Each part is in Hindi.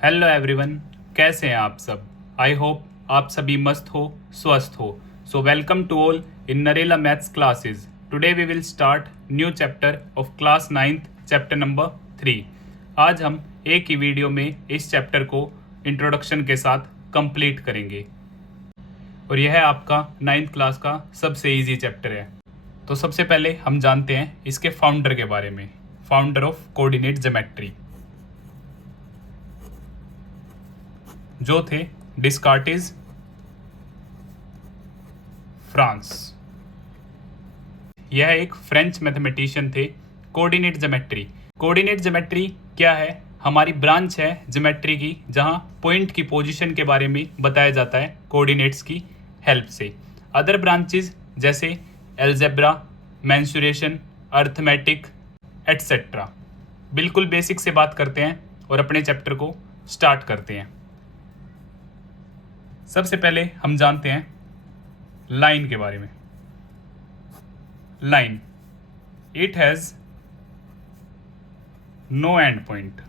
हेलो एवरीवन, कैसे हैं आप सब। आई होप आप सभी मस्त हो, स्वस्थ हो। So welcome to all in Narela maths classes. Today we will start new chapter of class 9th, chapter number 3। आज हम एक ही वीडियो में इस चैप्टर को इंट्रोडक्शन के साथ कंप्लीट करेंगे और यह आपका 9th क्लास का सबसे इजी चैप्टर है। तो सबसे पहले हम जानते हैं इसके फाउंडर के बारे में। फाउंडर ऑफ कोऑर्डिनेट ज्योमेट्री जो थे डिस्कार्टिस, फ्रांस। यह एक फ्रेंच मैथमेटिशियन थे। कोऑर्डिनेट ज्योमेट्री क्या है? हमारी ब्रांच है ज्योमेट्री की जहां पॉइंट की पोजीशन के बारे में बताया जाता है कोऑर्डिनेट्स की हेल्प से। अदर ब्रांचेस जैसे एल्जेब्रा, मेंसुरेशन, अर्थमेटिक एटसेट्रा। बिल्कुल बेसिक से बात करते हैं और अपने चैप्टर को स्टार्ट करते हैं। सबसे पहले हम जानते हैं लाइन के बारे में। Line, it has no end point.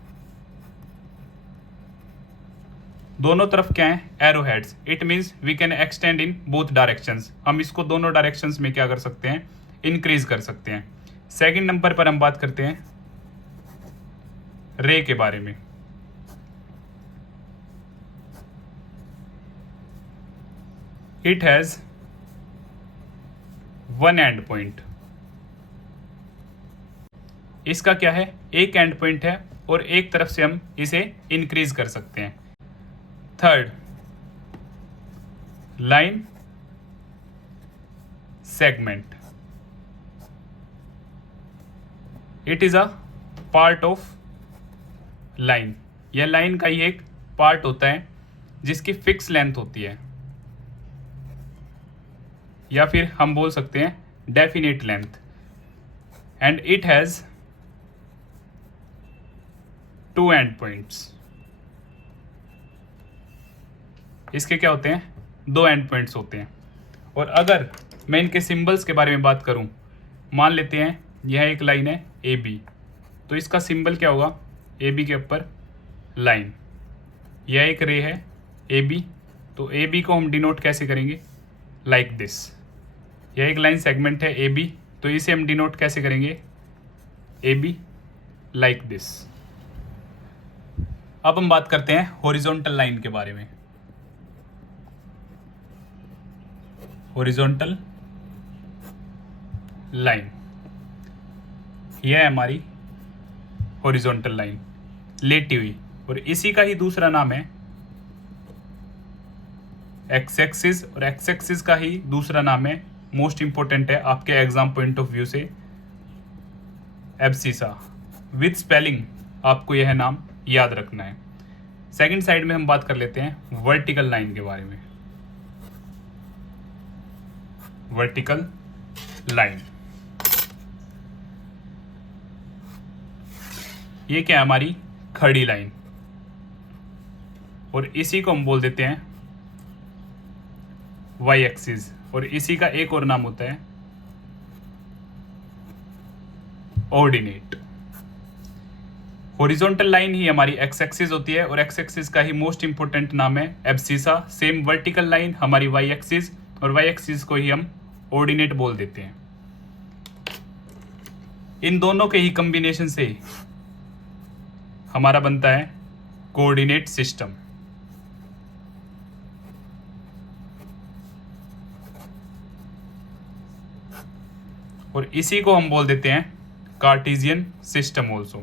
दोनों तरफ क्या है? Arrow heads. It means we can extend in both directions. हम इसको दोनों डायरेक्शंस में क्या कर सकते हैं? इंक्रीज कर सकते हैं। सेकंड नंबर पर हम बात करते हैं रे के बारे में। It has one and point. इसका क्या है? एक एंड पॉइंट है और एक तरफ से हम इसे इंक्रीज कर सकते हैं। Third, line segment. It is a part of line. यह लाइन का ही एक पार्ट होता है जिसकी फिक्स लेंथ होती है, या फिर हम बोल सकते हैं definite length. And it has two end points. इसके क्या होते हैं? दो एंड पॉइंट्स होते हैं। और अगर मैं इनके सिंबल्स के बारे में बात करूं, मान लेते हैं यह एक लाइन है ए बी, तो इसका सिंबल क्या होगा? ए बी के ऊपर लाइन। यह एक रे है ए बी, तो ए बी को हम डिनोट कैसे करेंगे? Like this. यह एक लाइन सेगमेंट है ए बी, तो इसे हम डिनोट कैसे करेंगे? A be like this. अब हम बात करते हैं हॉरिजॉन्टल लाइन के बारे में। हॉरिजॉन्टल लाइन, यह है हमारी हॉरिजॉन्टल लाइन लेटी हुई, और इसी का ही दूसरा नाम है एक्स एक्सिस, और एक्स एक्सिस का ही दूसरा नाम है, मोस्ट इंपॉर्टेंट है आपके एग्जाम पॉइंट ऑफ व्यू से, एब्सिसा। विद स्पेलिंग आपको यह नाम याद रखना है। सेकंड साइड में हम बात कर लेते हैं वर्टिकल लाइन के बारे में। वर्टिकल लाइन, ये क्या है? हमारी खड़ी लाइन, और इसी को हम बोल देते हैं वाई एक्सिस, और इसी का एक और नाम होता है ऑर्डिनेट। हॉरिजॉन्टल लाइन ही हमारी एक्स एक्सिस होती है, और एक्स एक्सिस का ही मोस्ट इंपोर्टेंट नाम है एब्सिसा। सेम वर्टिकल लाइन हमारी वाई एक्सिस, और वाई एक्सिस को ही हम ऑर्डिनेट बोल देते हैं। इन दोनों के ही कॉम्बिनेशन से हमारा बनता है कोऑर्डिनेट सिस्टम। और इसी को हम बोल देते हैं कार्टेशियन सिस्टम ऑल्सो।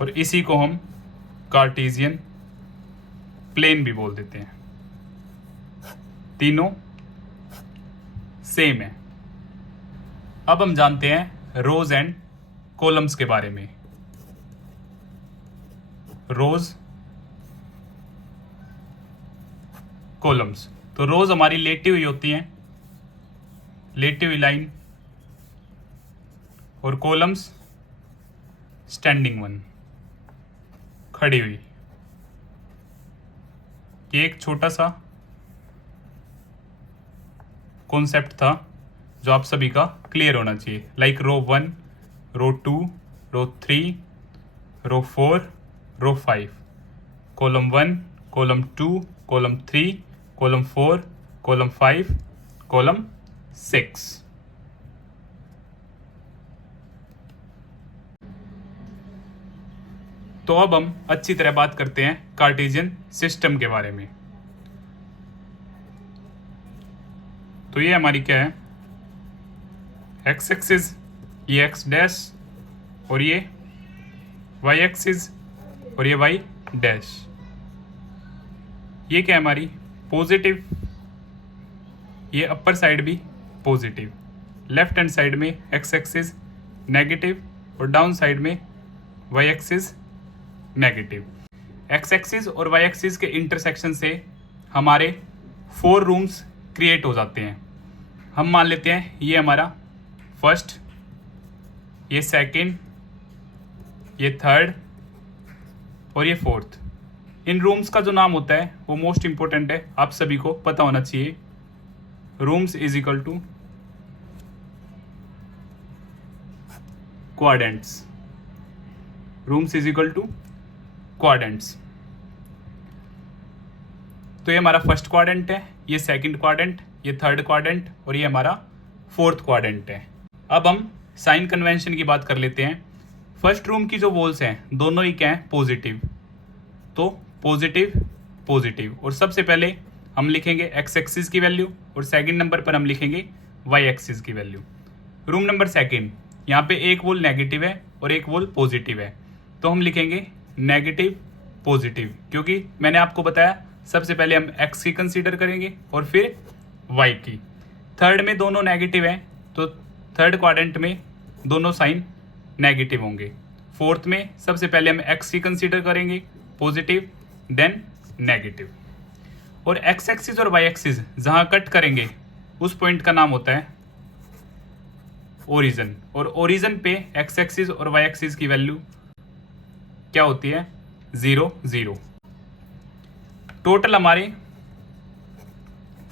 और इसी को हम कार्टेशियन प्लेन भी बोल देते हैं। तीनों सेम है। अब हम जानते हैं रोज एंड कॉलम्स के बारे में। रोज, कॉलम्स। तो रोज हमारी लेटी हुई होती हैं, लेटी हुई लाइन, और कॉलम्स स्टैंडिंग वन, खड़ी हुई। ये एक छोटा सा कॉन्सेप्ट था जो आप सभी का क्लियर होना चाहिए। लाइक रो 1, रो 2, रो 3, रो 4, रो 5, column 1, column 2, column 3, column 4, column 5, column 6। तो अब हम अच्छी तरह बात करते हैं कार्टेशियन सिस्टम के बारे में। तो ये हमारी क्या है, एक्स एक्सिस, ये एक्स डैश, और ये वाई एक्सिस, और ये वाई डैश। ये क्या है हमारी पॉजिटिव, ये अपर साइड भी पॉजिटिव, लेफ्ट हैंड साइड में एक्स एक्सिस नेगेटिव, और डाउन साइड में Y axis negative. X axis और वाई एक्सिस के इंटरसेक्शन से हमारे 4 रूम्स क्रिएट हो जाते हैं। हम मान लेते हैं ये हमारा फर्स्ट, ये सेकंड, ये थर्ड, और ये फोर्थ। इन रूम्स का जो नाम होता है वो मोस्ट इंपॉर्टेंट है, आप सभी को पता होना चाहिए। Rooms is equal to quadrants. Rooms is equal to quadrants. तो ये हमारा फर्स्ट क्वाड्रेंट है, ये सेकंड क्वाड्रेंट, ये थर्ड क्वाड्रेंट, और ये हमारा फोर्थ क्वाड्रेंट है। अब हम साइन कन्वेंशन की बात कर लेते हैं। फर्स्ट रूम की जो वॉल्स हैं दोनों ही क्या हैं, पॉजिटिव। तो पॉजिटिव पॉजिटिव, और सबसे पहले हम लिखेंगे एक्स एक्सिस की वैल्यू, और सेकंड नंबर पर हम लिखेंगे वाई एक्सिस की वैल्यू। रूम नंबर सेकंड, यहाँ पे एक वॉल नेगेटिव है और एक वॉल पॉजिटिव है, तो हम लिखेंगे नेगेटिव पॉजिटिव, क्योंकि मैंने आपको बताया सबसे पहले हम एक्स की कंसीडर करेंगे और फिर वाई की। थर्ड में दोनों नेगेटिव हैं, तो थर्ड क्वाड्रेंट में दोनों साइन नेगेटिव होंगे। फोर्थ में सबसे पहले हम एक्स की कंसीडर करेंगे पॉजिटिव, देन नेगेटिव। और एक्स एक्सिस और वाई एक्सिस जहाँ कट करेंगे उस पॉइंट का नाम होता है ओरिजिन, और ओरिजिन पे एक्स एक्सिस और वाई एक्सिस की वैल्यू क्या होती है, 0 0। टोटल हमारे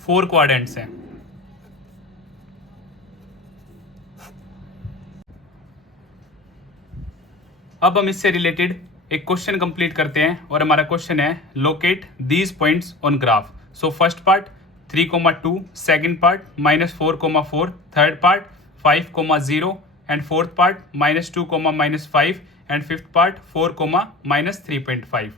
4 क्वाड्रेंट्स हैं। अब हम इससे रिलेटेड एक क्वेश्चन कंप्लीट करते हैं, और हमारा क्वेश्चन है locate these points on graph. So first part 3,2, second part -4,4, third part 5,0, and fourth part -2, -5, and fifth part 4, -3.5।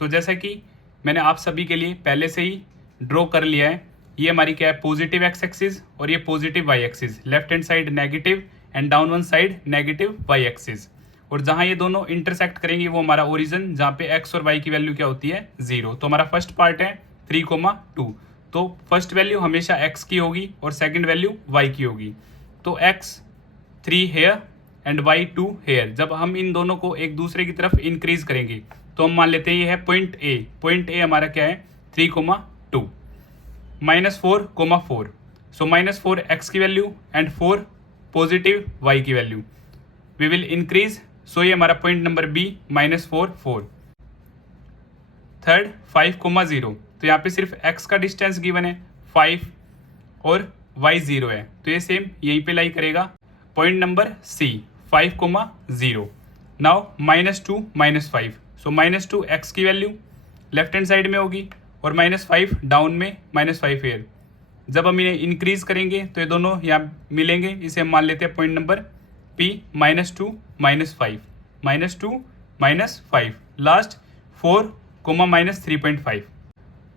तो जैसा कि मैंने आप सभी के लिए पहले से ही ड्रॉ कर लिया है, ये हमारी क्या है, पॉजिटिव एक्स एक्सिस और ये positive Y axis, left hand side negative and down one side negative Y axis. और जहाँ ये दोनों इंटरसेक्ट करेंगे वो हमारा ओरिजिन, जहाँ पे एक्स और वाई की वैल्यू क्या होती है, 0। तो हमारा फर्स्ट पार्ट है 3,2, तो फर्स्ट वैल्यू हमेशा एक्स की होगी और सेकंड वैल्यू वाई की होगी। तो X 3 here and Y 2 here, जब हम इन दोनों को एक दूसरे की तरफ इंक्रीज करेंगे तो हम मान लेते हैं ये है पॉइंट ए। पॉइंट ए हमारा क्या है, 3,2, -4,4, सो -4 एक्स की वैल्यू एंड 4 पॉजिटिव वाई की वैल्यू, वी विल इंक्रीज। सो ये हमारा पॉइंट नंबर बी -4 4। थर्ड 5,0, तो यहाँ पे सिर्फ x का डिस्टेंस गिवन है 5 और y 0 है, तो ये सेम यहीं पे लाई करेगा। Point number C 5,0। Now -2 -5, so -2 x की वैल्यू लेफ्ट हैंड साइड में होगी और -5 डाउन में -5 हेयर। जब हम इन्हें इंक्रीज करेंगे तो ये दोनों यहाँ मिलेंगे, इसे हम मान लेते हैं पॉइंट नंबर P -2 -5, -2 -5, लास्ट 4, -3.5।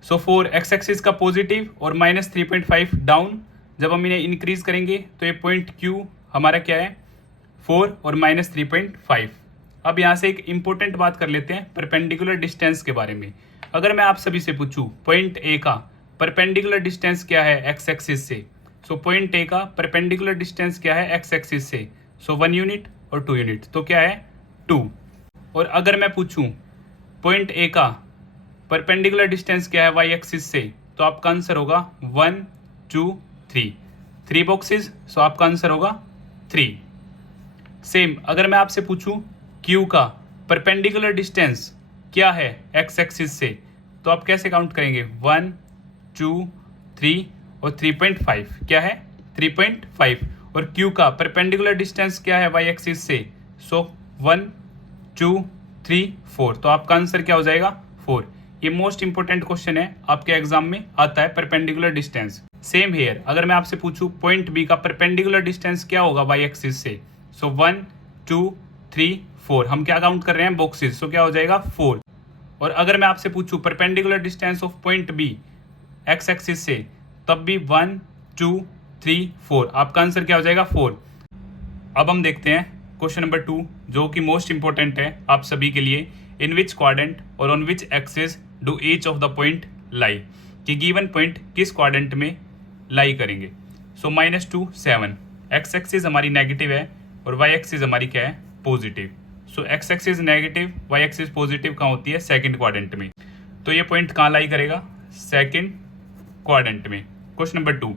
सो 4 एक्स एक्सिस का पॉजिटिव और -3.5 डाउन, जब हम इन्हें इंक्रीज करेंगे तो ये पॉइंट Q हमारा क्या है, 4 और -3.5। अब यहाँ से एक इंपॉर्टेंट बात कर लेते हैं परपेंडिकुलर डिस्टेंस के बारे में। अगर मैं आप सभी से पूछूं पॉइंट ए का परपेंडिकुलर डिस्टेंस क्या है एक्स एक्सिस से, सो पॉइंट ए का परपेंडिकुलर डिस्टेंस क्या है एक्स एक्सिस से, सो 1 यूनिट और 2 यूनिट, तो क्या है 2। और अगर मैं पूछूं पॉइंट ए का परपेंडिकुलर डिस्टेंस क्या है वाई एक्सिस से, तो आपका आंसर होगा 1 2 3, 3 बॉक्सेस, सो आपका आंसर होगा 3। सेम अगर मैं आपसे पूछूं क्यू का परपेंडिकुलर डिस्टेंस क्या है एक्स एक्सिस से, तो आप कैसे काउंट करेंगे, 1 2 3 और 3.5, क्या है 3.5। और क्यू का परपेंडिकुलर डिस्टेंस क्या है वाई एक्सिस से, सो 1 2 3 4, तो आपका आंसर क्या हो जाएगा 4। ये मोस्ट इंपोर्टेंट क्वेश्चन है, आपके एग्जाम में आता है, परपेंडिकुलर डिस्टेंस। सेम हेयर, अगर मैं आपसे पूछूं पॉइंट बी का परपेंडिकुलर डिस्टेंस क्या होगा वाई एक्सिस से, सो 1 2 3 4, हम क्या काउंट कर रहे हैं बॉक्सेस, सो क्या हो जाएगा 4। और अगर मैं आपसे पूछूं perpendicular distance of point B X axis से, तब भी 1 2 3 4, आपका आंसर क्या हो जाएगा 4। अब हम देखते हैं क्वेश्चन नंबर 2, जो कि मोस्ट इंपॉर्टेंट है आप सभी के लिए। इन विच क्वाड्रेंट और on which axis do each of the point lie, कि गिवन पॉइंट किस क्वाड्रेंट में लाई करेंगे। सो -2 7, एक्स एक्सिस हमारी नेगेटिव है और वाई एक्सिस हमारी क्या है positive. So X axis negative, Y axis positive कहाँ होती है सेकंड क्वाड्रेंट में, तो ये पॉइंट कहाँ लाई करेगा सेकंड क्वाड्रेंट में। क्वेश्चन नंबर 2,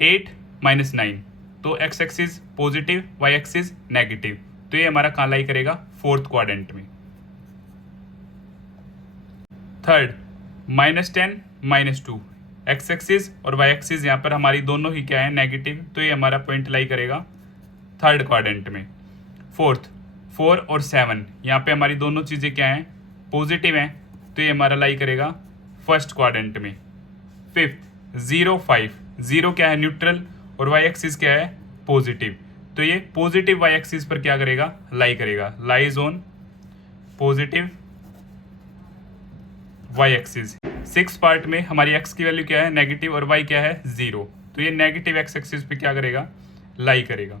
8 -9, तो X axis positive, Y axis negative, तो ये हमारा कहाँ लाई करेगा फोर्थ क्वाड्रेंट में। थर्ड, -10 -2, एक्स एक्सिस और वाई एक्सिस यहाँ पर हमारी दोनों ही क्या है नेगेटिव, तो ये हमारा पॉइंट लाई करेगा थर्ड क्वाड्रेंट में। फोर्थ, 4 और 7, यहाँ पे हमारी दोनों चीज़ें क्या हैं पॉजिटिव हैं, तो ये हमारा लाई करेगा फर्स्ट क्वाड्रेंट में। फिफ्थ, 0 5, 0 क्या है न्यूट्रल और वाई एक्सिस क्या है पॉजिटिव, तो ये पॉजिटिव वाई एक्सिस पर क्या करेगा लाई करेगा, lies on positive Y axis. Six part में हमारी एक्स की वैल्यू क्या है नेगेटिव और वाई क्या है 0, तो ये नेगेटिव एक्स एक्सिस पे क्या करेगा लाई करेगा।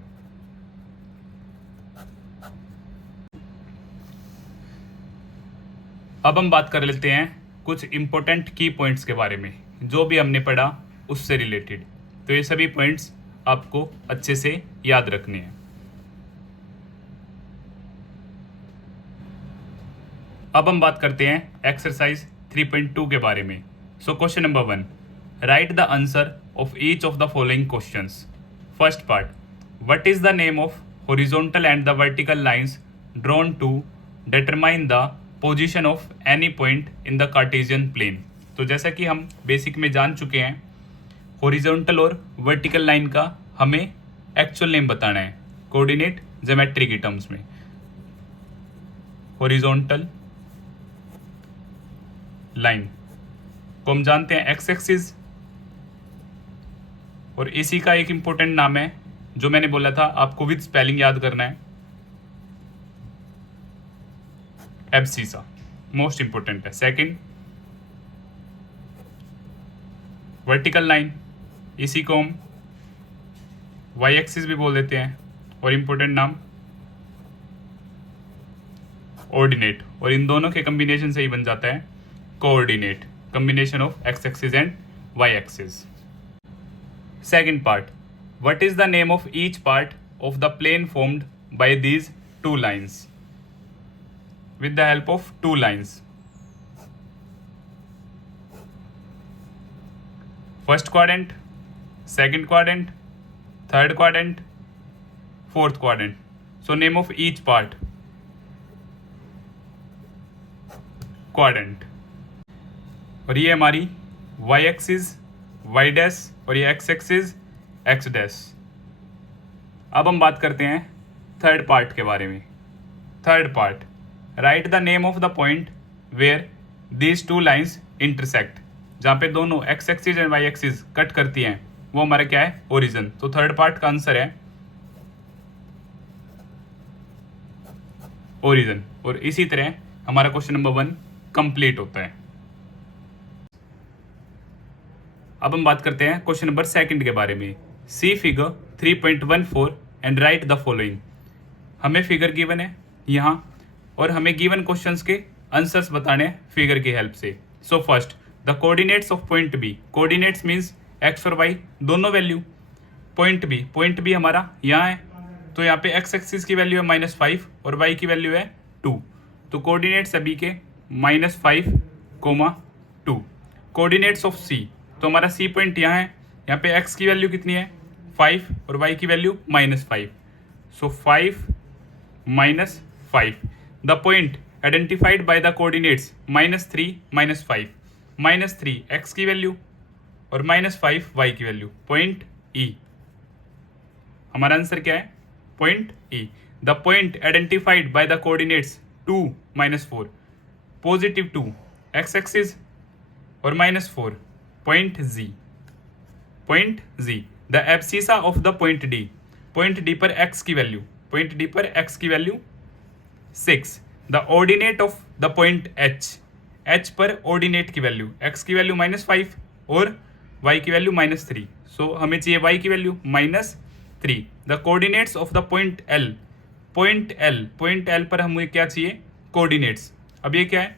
अब हम बात कर लेते हैं कुछ इंपॉर्टेंट की पॉइंट्स के बारे में, जो भी हमने पढ़ा उससे रिलेटेड, तो ये सभी पॉइंट्स आपको अच्छे से याद रखने हैं। अब हम बात करते हैं एक्सरसाइज 3.2 के बारे में। So question number 1, right the answer of each of the following questions. First part, what is the name of horizontal and the vertical lines drawn to determine the position of any point in the Cartesian plane. तो जैसा कि हम बेसिक में जान चुके हैं, हॉरिजॉन्टल और वर्टिकल लाइन का हमें एक्चुअल नेम बताना है कोऑर्डिनेट ज्योमेट्री की टर्म्स में। हॉरिजॉन्टल लाइन को हम जानते हैं एक्स एक्सिस, और इसी का एक इंपॉर्टेंट नाम है जो मैंने बोला था आपको विद स्पेलिंग याद करना है, एब्सिसा, मोस्ट इंपॉर्टेंट है। सेकंड, वर्टिकल लाइन, इसी को हम वाई एक्सिस भी बोल देते हैं, और इंपॉर्टेंट नाम ऑर्डिनेट, और इन दोनों के कॉम्बिनेशन से ही बन जाता है coordinate, combination of X axis and Y axis. Second part, what is the name of each part of the plane formed by these two lines, with the help of two lines. First quadrant, second quadrant, third quadrant, fourth quadrant. So name of each part, quadrant. और ये हमारी y एक्सिस y डैश और ये x एक्सिस x डैश। अब हम बात करते हैं थर्ड पार्ट के बारे में। Third part, write the name of the point where these two lines intersect, जहाँ पे दोनों X axis and Y axis cut करती हैं, वो हमारा क्या है ओरिजिन। तो थर्ड पार्ट का आंसर है ओरिजिन, और इसी तरह हमारा क्वेश्चन नंबर 1 कंप्लीट होता है। अब हम बात करते हैं क्वेश्चन नंबर 2 के बारे में। See figure 3.14 and write the following. हमें फिगर गिवन है यहाँ, और हमें गिवन क्वेश्चंस के आंसर्स बताने हैं फिगर की हेल्प से। So first, the coordinates of point B, coordinates means X और वाई दोनों वैल्यू। पॉइंट बी हमारा यहाँ है, तो यहाँ पे एक्स एक्सिस की वैल्यू है -5 और वाई की वैल्यू है 2, तो कोऑर्डिनेट्स सभी के -5, 2। कोऑर्डिनेट्स ऑफ सी, तो हमारा सी पॉइंट यहाँ है, यहाँ पे एक्स की वैल्यू कितनी है 5 और वाई की value -5, so 5 -5। The point identified by the coordinates -3 -5, -3 x की वैल्यू और -5 y की वैल्यू, पॉइंट E। हमारा आंसर क्या है point E। The point identified by the coordinates 2 -4 positive 2 X axis और -4 point G the abscissa of the point D पर एक्स की value 6 the ordinate of the point H पर ऑर्डिनेट की वैल्यू एक्स की वैल्यू -5 और वाई की वैल्यू -3 सो हमें चाहिए वाई की value -3 the coordinates of the point L पर हमें क्या चाहिए कोऑर्डिनेट्स अब ये क्या है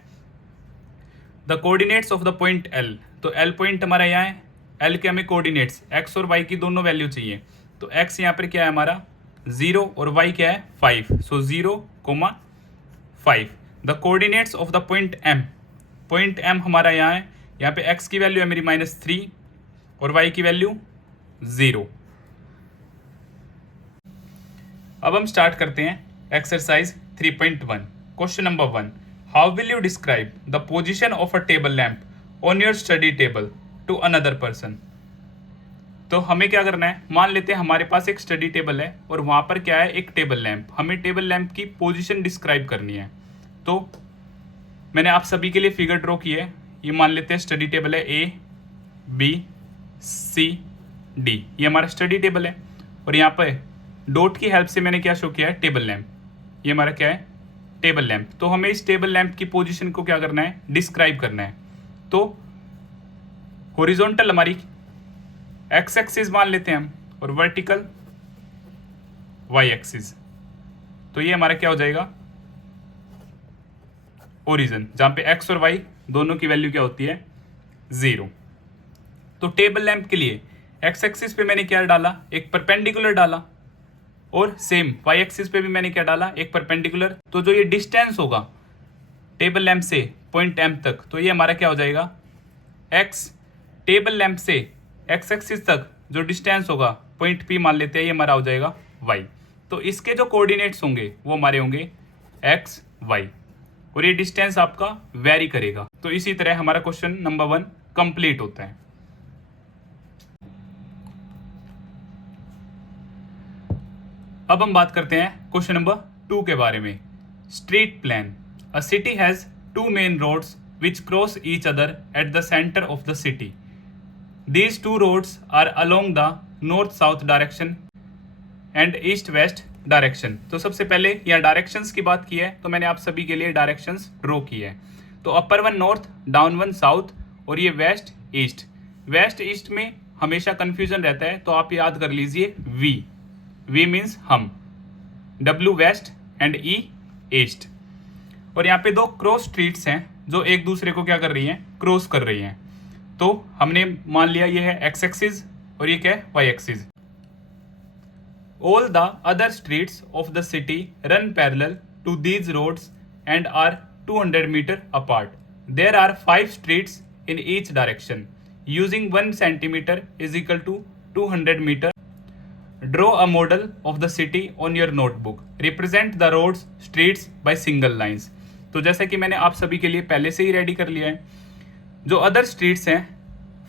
the coordinates of the point L तो एल पॉइंट हमारा यहाँ है एल के हमें कोऑर्डिनेट्स एक्स और वाई की दोनों वैल्यू चाहिए तो एक्स यहाँ पर क्या है हमारा 0 और वाई क्या है 5 so 0,5 the coordinates of the point M हमारा यहाँ पे एक्स की वैल्यू है मेरी -3 और वाई की वैल्यू 0। अब हम स्टार्ट करते हैं exercise 3.1 question number 1 how will you describe the position of a table lamp on your study table to another person. तो हमें क्या करना है मान लेते हैं हमारे पास एक स्टडी टेबल है और वहाँ पर क्या है एक टेबल लैम्प हमें टेबल लैम्प की पोजीशन डिस्क्राइब करनी है। तो मैंने आप सभी के लिए फिगर ड्रॉ की है ये मान लेते हैं स्टडी टेबल है ए बी सी डी ये हमारा स्टडी टेबल है और यहाँ पर डॉट की हेल्प से मैंने क्या शो किया है टेबल लैम्प ये हमारा क्या है टेबल लैम्प। तो हमें इस टेबल लैम्प की पोजीशन को क्या करना है डिस्क्राइब करना है। तो हॉरिजॉन्टल हमारी एक्स एक्सिस मान लेते हैं हम और वर्टिकल वाई एक्सिस तो ये हमारा क्या हो जाएगा ओरिजिन जहां पे एक्स और वाई दोनों की वैल्यू क्या होती है 0। तो टेबल लैम्प के लिए एक्स एक्सिस पे मैंने क्या डाला एक परपेंडिकुलर डाला और सेम वाई एक्सिस पे भी मैंने क्या डाला एक परपेंडिकुलर। तो जो ये डिस्टेंस होगा टेबल लैम्प से पॉइंट एम तक तो ये हमारा क्या हो जाएगा एक्स टेबल लैम्प से एक्स एक्सिस तक जो डिस्टेंस होगा पॉइंट पी मान लेते हैं ये हमारा हो जाएगा वाई। तो इसके जो कोऑर्डिनेट्स होंगे वो हमारे होंगे एक्स वाई और ये डिस्टेंस आपका वेरी करेगा। तो इसी तरह हमारा क्वेश्चन नंबर 1 कंप्लीट होता है। अब हम बात करते हैं क्वेश्चन नंबर 2 के बारे में। Street plan a city has 2 main roads which cross each other at the centre of the city. These 2 roads are along the north-south direction and east-west direction। तो सबसे पहले यहाँ डायरेक्शंस की बात की है तो मैंने आप सभी के लिए डायरेक्शंस ड्रॉ की है। तो upper one north down one south और ये वेस्ट ईस्ट में हमेशा कंफ्यूजन रहता है तो आप याद कर लीजिए वी मीन्स हम W west and E east. और यहाँ पे 2 क्रॉस स्ट्रीट्स हैं जो एक दूसरे को क्या कर रही हैं क्रॉस कर रही हैं। तो हमने मान लिया ये है एक्स एक्सिस और ये क्या है Y axis. All the other streets of the city run parallel to these roads and are 200 metre apart. There are 5 streets in each direction using 1 centimetre is equal to 200 metre. Draw a model of the city on your notebook. Represent the roads streets by single lines. तो जैसे कि मैंने आप सभी के लिए पहले से ही रेडी कर लिया है जो अदर स्ट्रीट्स हैं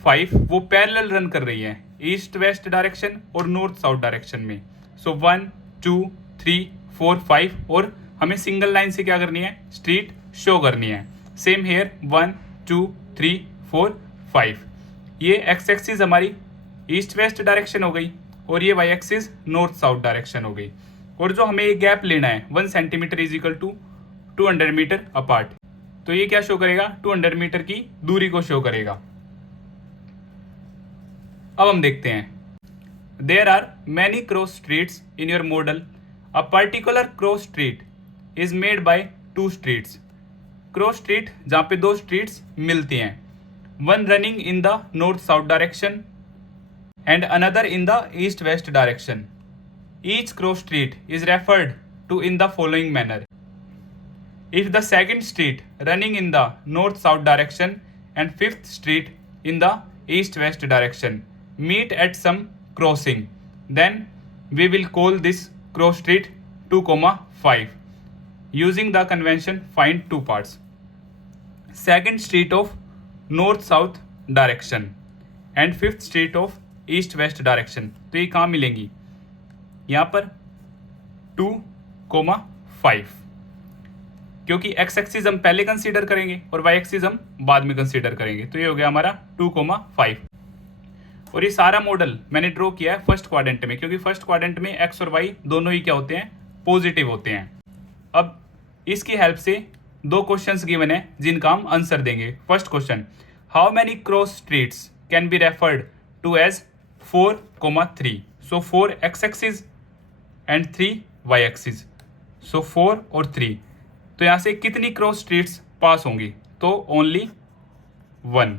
5 वो पैरेलल रन कर रही हैं ईस्ट वेस्ट डायरेक्शन और नॉर्थ साउथ डायरेक्शन में। सो 1 2 3 4 5 और हमें सिंगल लाइन से क्या करनी है स्ट्रीट शो करनी है। सेम हेयर 1 2 3 4 5 ये एक्स एक्सिस हमारी ईस्ट वेस्ट डायरेक्शन हो गई और ये Y axis north south direction हो गई। और जो हमें ये गैप लेना है 1 centimetre is equal to 200 metre apart तो ये क्या शो करेगा 200 मीटर की दूरी को शो करेगा। अब हम देखते हैं there are many cross streets in your model. A particular cross street is made by 2 streets. Cross street जहां पे 2 स्ट्रीट्स मिलती हैं one running in the north south direction and another in the east west direction. Each cross street is referred to in the following manner. If the second street running in the north-south direction and 5th street in the east-west direction meet at some crossing, then we will call this cross street 2,5. Using the convention, find 2 parts. Second street of north-south direction and 5th street of east-west direction. तो ये कहाँ मिलेंगी यहाँ पर 2, 5, क्योंकि एक्स एक्सिस हम पहले कंसीडर करेंगे और वाई एक्सिस हम बाद में कंसीडर करेंगे। तो ये हो गया हमारा 2,5। और ये सारा मॉडल मैंने ड्रॉ किया है फर्स्ट क्वाड्रेंट में, क्योंकि फर्स्ट क्वाड्रेंट में एक्स और वाई दोनों ही क्या होते हैं, पॉजिटिव होते हैं। अब इसकी हेल्प से दो क्वेश्चंस गिवन है जिनका हम आंसर देंगे। First question, how many cross streets can be referred to as 4,3। So 4 X axis and 3 Y axis. So 4 और 3, तो यहां से कितनी क्रॉस स्ट्रीट्स पास होंगी, तो ओनली 1,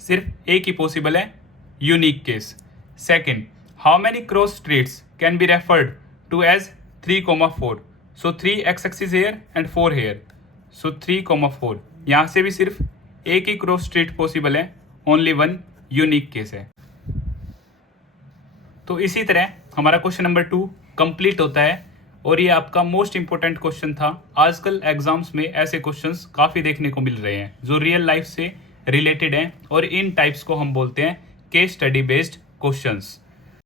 सिर्फ एक ही पॉसिबल है, unique case. Second, how many cross streets can be referred to as 3,4। So 3 x axis here and 4 here. So 3,4, यहां से भी सिर्फ एक ही क्रॉस स्ट्रीट पॉसिबल है, ओनली 1, यूनिक केस है। तो इसी तरह हमारा क्वेश्चन नंबर 2 कंप्लीट होता है। और ये आपका मोस्ट इंपॉर्टेंट क्वेश्चन था। आजकल एग्जाम्स में ऐसे क्वेश्चंस काफ़ी देखने को मिल रहे हैं जो रियल लाइफ से रिलेटेड हैं, और इन टाइप्स को हम बोलते हैं केस स्टडी बेस्ड क्वेश्चंस।